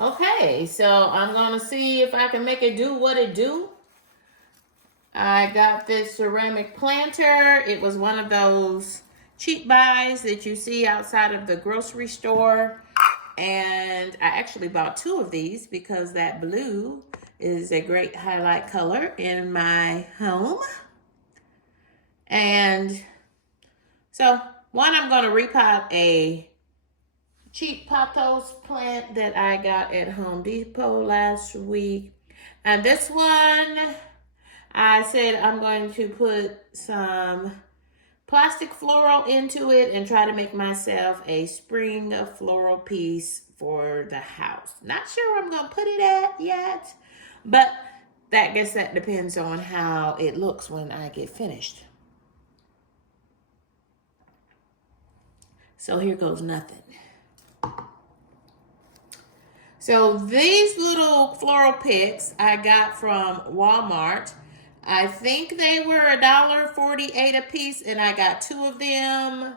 Okay, so I'm gonna see if I can make it do what it do. I got this ceramic planter. It was one of those cheap buys that you see outside of the grocery store. And I actually bought two of these because that blue is a great highlight color in my home. And so one, I'm going to repot a cheap pothos plant that I got at Home Depot last week. And this one, I said I'm going to put some plastic floral into it and try to make myself a spring floral piece for the house. Not sure where I'm going to put it at yet, but I guess that depends on how it looks when I get finished. So here goes nothing. So these little floral picks I got from Walmart. I think they were $1.48 a piece, and I got two of them.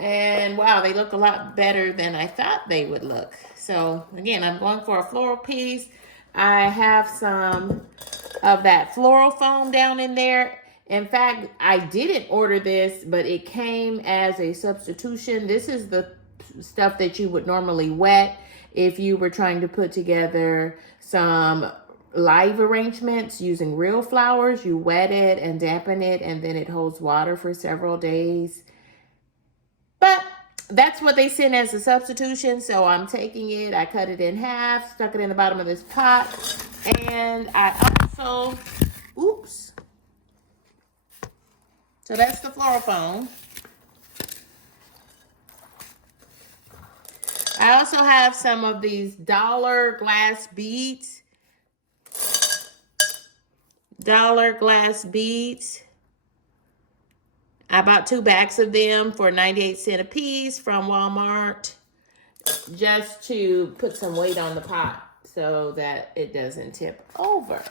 And wow, they look a lot better than I thought they would look. So again, I'm going for a floral piece. I have some of that floral foam down in there. In fact, I didn't order this, but it came as a substitution. This is the stuff that you would normally wet if you were trying to put together some live arrangements using real flowers. You wet it and dampen it, and then it holds water for several days. But that's what they sent as a substitution, so I'm taking it. I cut it in half, stuck it in the bottom of this pot, and I also, oops. So that's the floral foam. I also have some of these dollar glass beads. Dollar glass beads. I bought 2 bags of them for 98 cents a piece from Walmart, just to put some weight on the pot so that it doesn't tip over.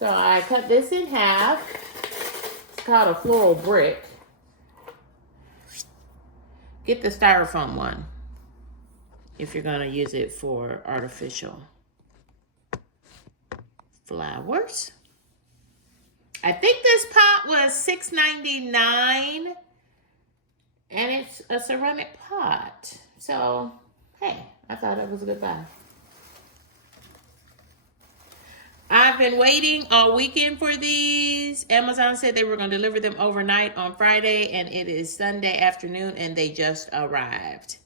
So I cut this in half. It's called a floral brick. Get the styrofoam one if you're going to use it for artificial flowers. I think this pot was $6.99, and it's a ceramic pot. So, hey, I thought it was a good buy. I've been waiting all weekend for these. Amazon said they were going to deliver them overnight on Friday, and it is Sunday afternoon, and they just arrived.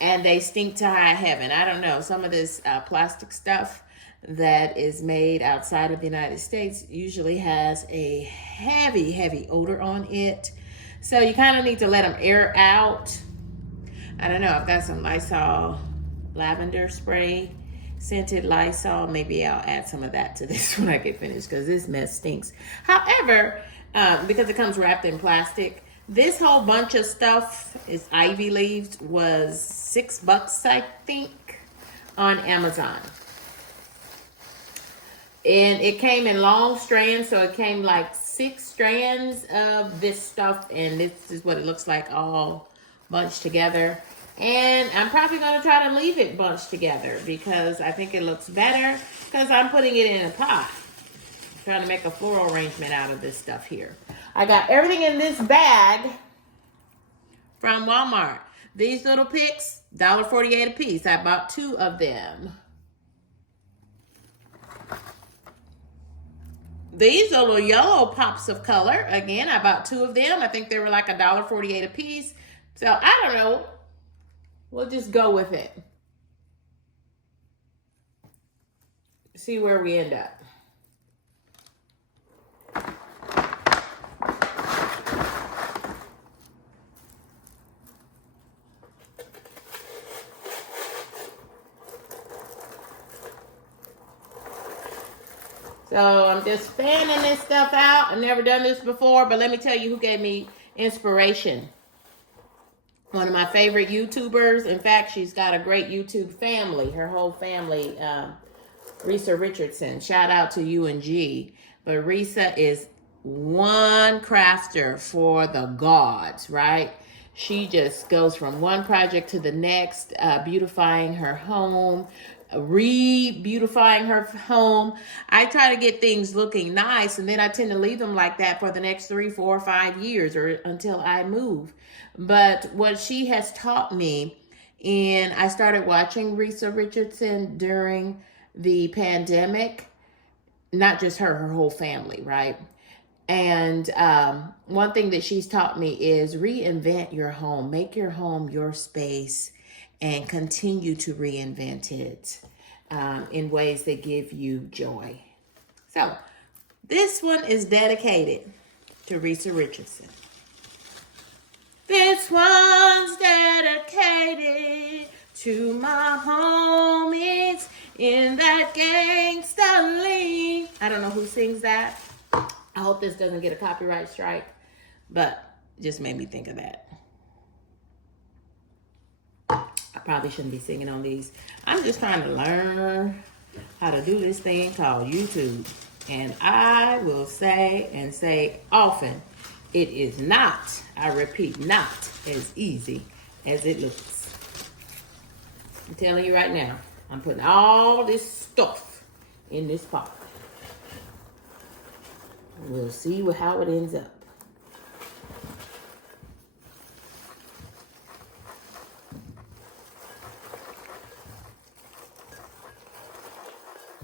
And they stink to high heaven. I don't know. Some of this plastic stuff that is made outside of the United States usually has a heavy, heavy odor on it. So you kind of need to let them air out. I don't know. I've got some Lysol lavender spray, scented Lysol. Maybe I'll add some of that to this when I get finished, because this mess stinks. However, because it comes wrapped in plastic, this whole bunch of stuff is ivy leaves, was $6, I think, on Amazon. And it came in long strands, so it came like 6 strands of this stuff, and this is what it looks like all bunched together. And I'm probably going to try to leave it bunched together because I think it looks better, because I'm putting it in a pot. I'm trying to make a floral arrangement out of this stuff here. I got everything in this bag from Walmart. These little picks, $1.48 a piece. I bought 2 of them. These are little yellow pops of color. Again, I bought 2 of them. I think they were like $1.48 a piece. So I don't know. We'll just go with it. See where we end up. So I'm just fanning this stuff out. I've never done this before, but let me tell you who gave me inspiration. One of my favorite YouTubers. In fact, she's got a great YouTube family. Her whole family, Risa Richardson. Shout out to you and G. But Risa is one crafter for the gods, right? She just goes from one project to the next, beautifying her home, re-beautifying her home. I try to get things looking nice, and then I tend to leave them like that for the next 3, 4, 5 years or until I move. But what she has taught me, and I started watching Risa Richardson during the pandemic, not just her, her whole family, right? And one thing that she's taught me is reinvent your home, make your home your space, and continue to reinvent it in ways that give you joy. So this one is dedicated to Risa Richardson. This one's dedicated to my homies in that gangsta league. I don't know who sings that. I hope this doesn't get a copyright strike, but it just made me think of that. I probably shouldn't be singing on these. I'm just trying to learn how to do this thing called YouTube. And I will say and say often, it is not, I repeat, not as easy as it looks. I'm telling you right now, I'm putting all this stuff in this pot. We'll see how it ends up.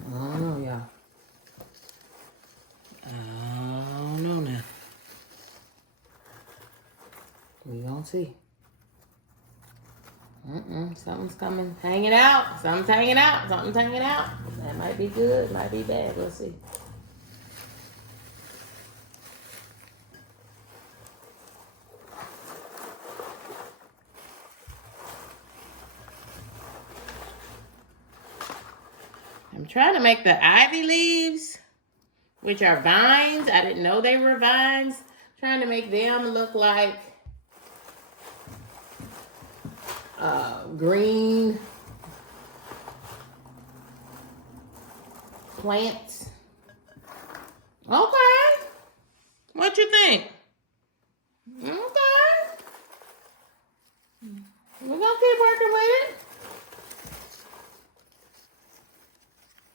I don't know, y'all. I don't know now. We gonna see. Something's coming, hanging out. Something's hanging out. Something's hanging out. That might be good, might be bad. We'll see. I'm trying to make the ivy leaves, which are vines. I didn't know they were vines. Trying to make them look like green plants. Okay. What you think? Okay. We're gonna keep working with it.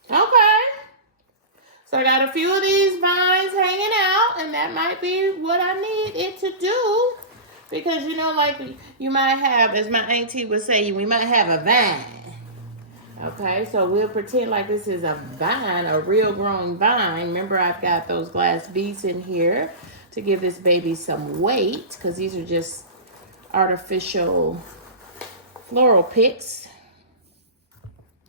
Okay. So I got a few of these vines hanging out, and that might be what I need it to do. Because, you know, like you might have, as my auntie would say, we might have a vine. Okay, so we'll pretend like this is a vine, a real grown vine. Remember, I've got those glass beads in here to give this baby some weight, because these are just artificial floral picks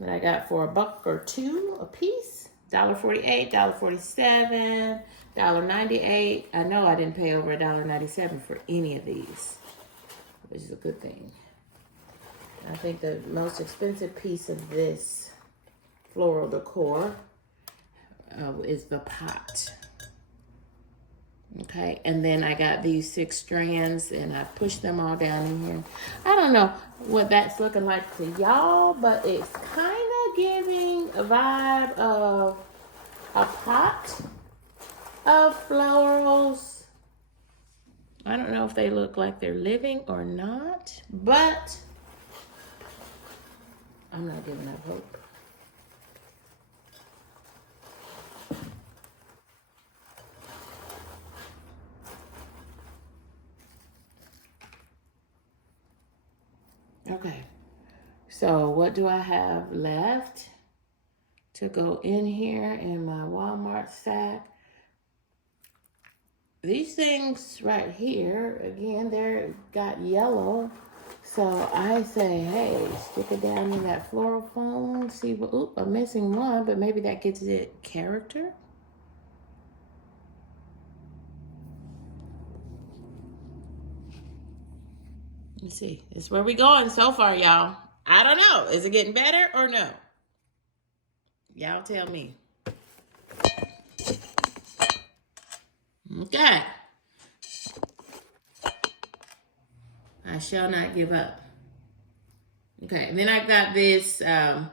that I got for $1 or $2 a piece. $1.48, $1.47, $1.98. I know I didn't pay over $1.97 for any of these, which is a good thing. I think the most expensive piece of this floral decor is the pot. Okay, and then I got these 6 strands, and I pushed them all down in here. I don't know what that's looking like to y'all, but it's kind of giving a vibe of a pot of florals. I don't know if they look like they're living or not, but I'm not giving up hope. Okay, so what do I have left to go in here in my Walmart sack? These things right here, again, they're got yellow. So I say, hey, stick it down in that floral foam. See what, oop, I'm missing one, but maybe that gives it character. Let's see. This is where we going so far, y'all. I don't know. Is it getting better or no? Y'all tell me. Okay. I shall not give up. Okay, and then I've got this, I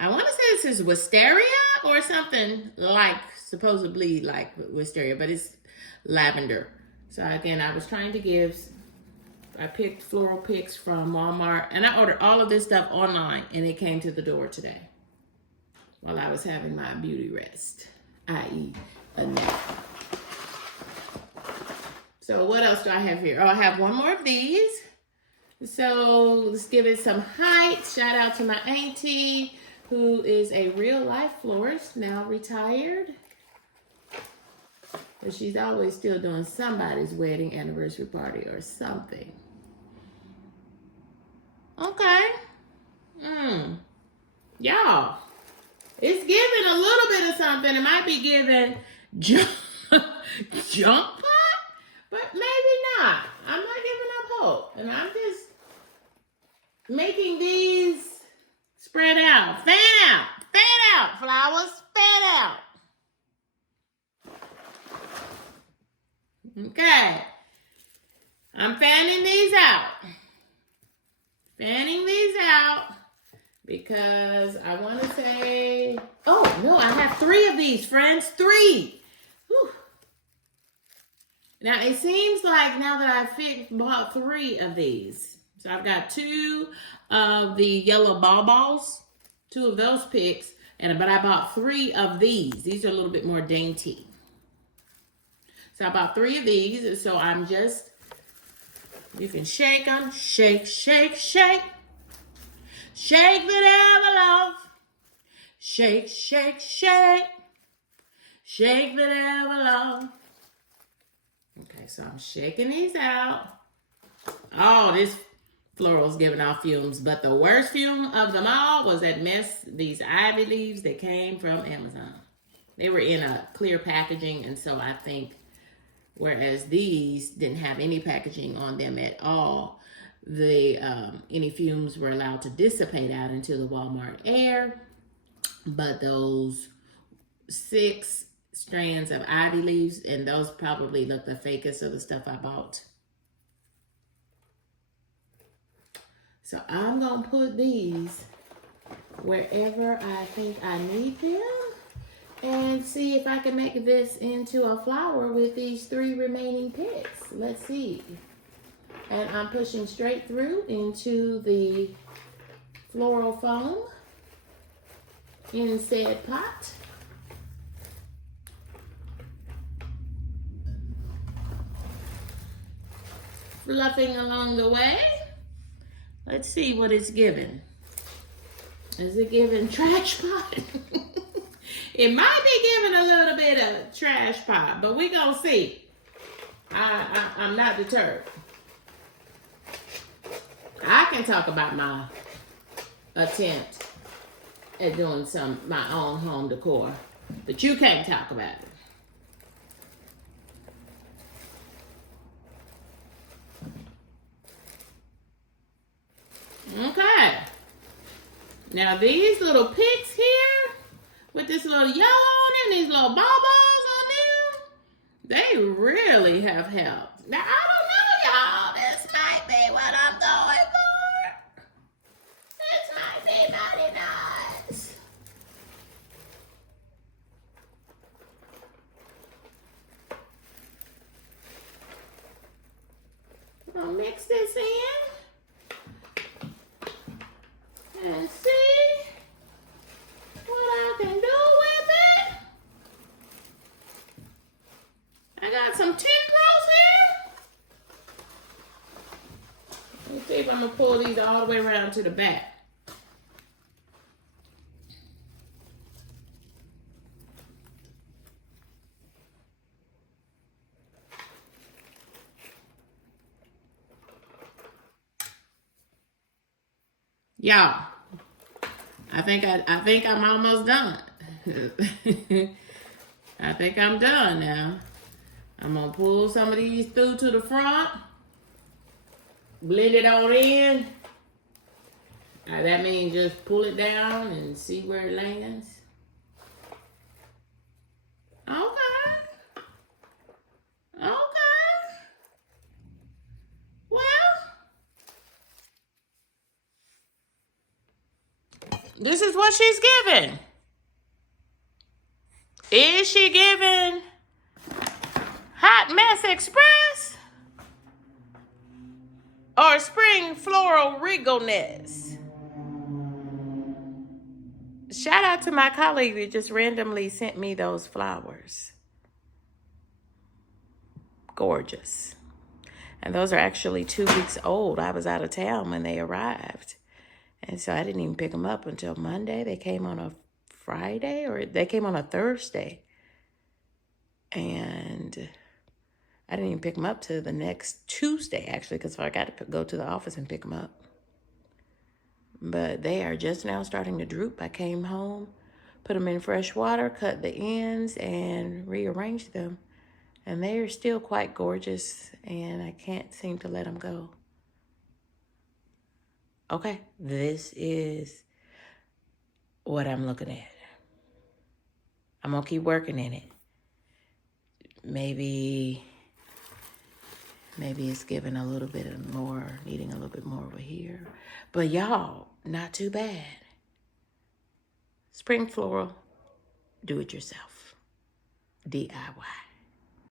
want to say this is wisteria or something like, supposedly like wisteria, but it's lavender. So again, I was trying to give I picked floral picks from Walmart, and I ordered all of this stuff online, and it came to the door today while I was having my beauty rest, i.e. a nap. So what else do I have here? Oh, I have one more of these. So let's give it some height. Shout out to my auntie, who is a real life florist, now retired. But she's always still doing somebody's wedding anniversary party or something. Okay. Y'all, it's giving a little bit of something. It might be giving junk pot, but maybe not. I'm not giving up hope. And I'm just making these spread out. Fan out, flowers, fan out. Okay. I'm fanning these out. Fanning these out because I want to say, oh, no, I have 3 of these, friends. 3. Whew. Now, it seems like now that I've bought 3 of these. So I've got 2 of the yellow balls, 2 of those picks, but I bought 3 of these. These are a little bit more dainty. So I bought 3 of these. So I'm just, you can shake them. Shake, shake, shake. Shake the devil off. Shake, shake, shake. Shake the devil off. Okay, so I'm shaking these out. Oh, this floral's giving off fumes. But the worst fume of them all was these ivy leaves that came from Amazon. They were in a clear packaging, and so I think, whereas these didn't have any packaging on them at all, any fumes were allowed to dissipate out into the Walmart air. But those 6 strands of ivy leaves, and those probably look the fakest of the stuff I bought. So I'm going to put these wherever I think I need them and see if I can make this into a flower with these 3 remaining picks. Let's see. And I'm pushing straight through into the floral foam in said pot. Fluffing along the way. Let's see what it's giving. Is it giving trash pot? It might be giving a little bit of trash pot, but we gonna see. I'm not deterred. I can talk about my attempt at doing my own home decor, but you can't talk about it. Okay. Now these little picks here, with this little yellow on them, these little bubbles on them, they really have helped. Now I don't know, y'all. This might be what I'm going for. This might be mighty nice. I'm gonna mix this in and see what I can do with it. I got some tendrils here. Let's see if I'm gonna pull these all the way around to the back. Y'all, I think I'm almost done. I think I'm done now. I'm gonna pull some of these through to the front, blend it on in. That means just pull it down and see where it lands. Okay. Well, this is what she's giving. Is she giving Hot Mess Express? or Spring Floral Regalness. Shout out to my colleague that just randomly sent me those flowers. Gorgeous. And those are actually 2 weeks old. I was out of town when they arrived. And so I didn't even pick them up until Monday. They came on a Friday, or they came on a Thursday. And I didn't even pick them up till the next Tuesday, actually, because I got to go to the office and pick them up. But they are just now starting to droop. I came home, put them in fresh water, cut the ends, and rearranged them. And they are still quite gorgeous, and I can't seem to let them go. Okay, this is what I'm looking at. I'm going to keep working in it. Maybe it's giving a little bit more, needing a little bit more over here. But y'all, not too bad. Spring Floral, do it yourself. DIY.